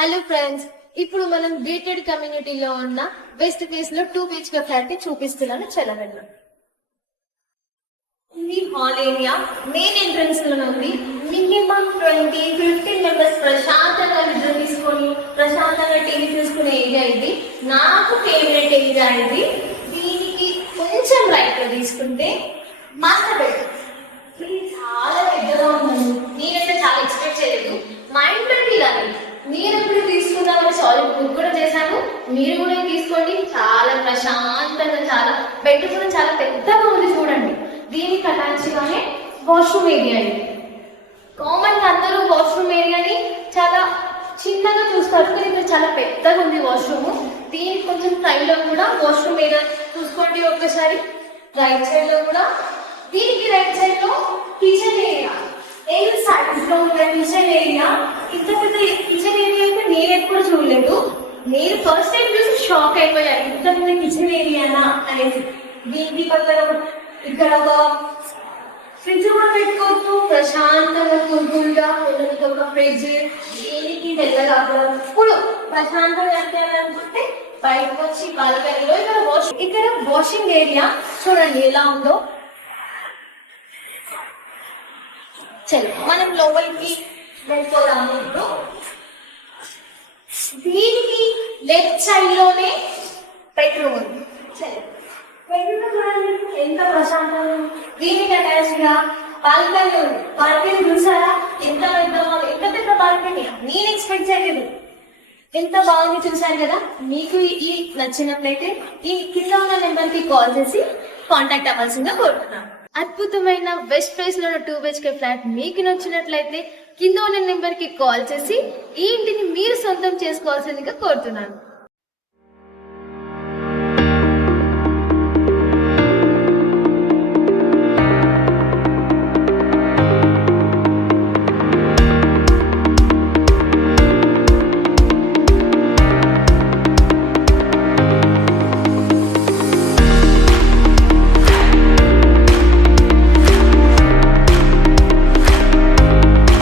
Hello friends, ఇప్పుడు మనం gated కమ్యూనిటీలో ఉన్న వెస్ట్ ఫేస్ లో 2 BHK ఫ్లాట్ ని చూపిస్తున్నాను. చలవండి. ఇది హాల్ ఏరియా. మెయిన్ ఎంట్రన్స్ లో ఉంది. మినిమం 20-15 మెంబర్స్ ప్రశాంతంగా నిద్ర తీసుకొని ప్రశాంతంగా టీవీ చూసుకునే ఏరియా ఇది. నాకు ఫేవరెట్ ఏరియా ఇది. దీనికి కొంచెం రైట్ లో తీసుకుంటే మాస్టర్ బెడ్. ఇది చాలా పెద్దగా ఉంది. నేనైతే చాలా ఎక్స్పెక్ట్ చేయలేదు. మా ఇంట్లో ఇలా నేను ఎప్పుడు తీసుకుందామని సాలిడ్ బుక్ కూడా చేశాను. మీరు కూడా తీసుకోండి. చాలా ప్రశాంతంగా, చాలా బెడ్ కూడా చాలా పెద్దగా ఉంది. చూడండి, దీనికి అటాచ్ గానే వాష్రూమ్ ఏరియా ఇది. కామన్ గా అందరూ వాష్రూమ్ ఏరియాని చాలా చిన్నగా చూస్తారు, కానీ ఇక్కడ చాలా పెద్దగా ఉంది వాష్రూమ్. దీనికి కొంచెం సైడ్ లో కూడా వాష్రూమ్ ఏరియా చూసుకోండి. ఒకసారి రైట్ సైడ్ లో కూడా, దీనికి రైట్ సైడ్ లో కిచెన్ ఏరియా. కిచెన్ ఏరియా ఇంత పెద్ద కిచెన్ ఏరియా అయితే నేను ఎప్పుడు చూడలేదు. నేను ఫస్ట్ టైం చూసి షాక్ అయిపోయాను, ఇంత పెద్ద కిచెన్ ఏరియానా అనేసి. దీనికి పక్కన ఇక్కడ ఒక ఫ్రిడ్జ్ కూడా పెట్టుకోవచ్చు. ప్రశాంతంగా కూల్గా పిల్లలకి ఒక ఫ్రిడ్జ్. దీనికి తెల్లగా ఇప్పుడు ప్రశాంతంగా అంటే అనుకుంటే బయటకు వచ్చి బాల్కనీలో ఇక్కడ వాషింగ్ ఏరియా చూడండి ఎలా ఉందో. చలో మనం లోపలికి వెళ్ళిపోదాము. ఇప్పుడు దీనికి లెఫ్ట్ సైడ్ లోనే బెడ్రూమ్ ఉంది. చలో బెడ్రూమ్ చూడండి ఎంత ప్రశాంతంగా. దీనికి అటాచ్ గా బాల్కనీ ఉంది. బాల్కనీ చూసారా ఎంత పెద్ద బాల్కనీ. నేను ఎక్స్పెక్ట్ చేయలేదు. ఎంత బాగుంది చూసారు కదా. మీకు ఈ నచ్చినట్లయితే ఈ కింద ఉన్న నెంబర్ కి కాల్ చేసి కాంటాక్ట్ అవ్వాల్సిందిగా కోరుతున్నాను. అద్భుతమైన వెస్ట్ ఫేస్ లో 2 BHK ఫ్లాట్ మీకు నచ్చినట్లయితే కింద ఉన్న నెంబర్ కి కాల్ చేసి ఈ ఇంటిని మీరు సొంతం చేసుకోవాల్సిందిగా కోరుతున్నాను.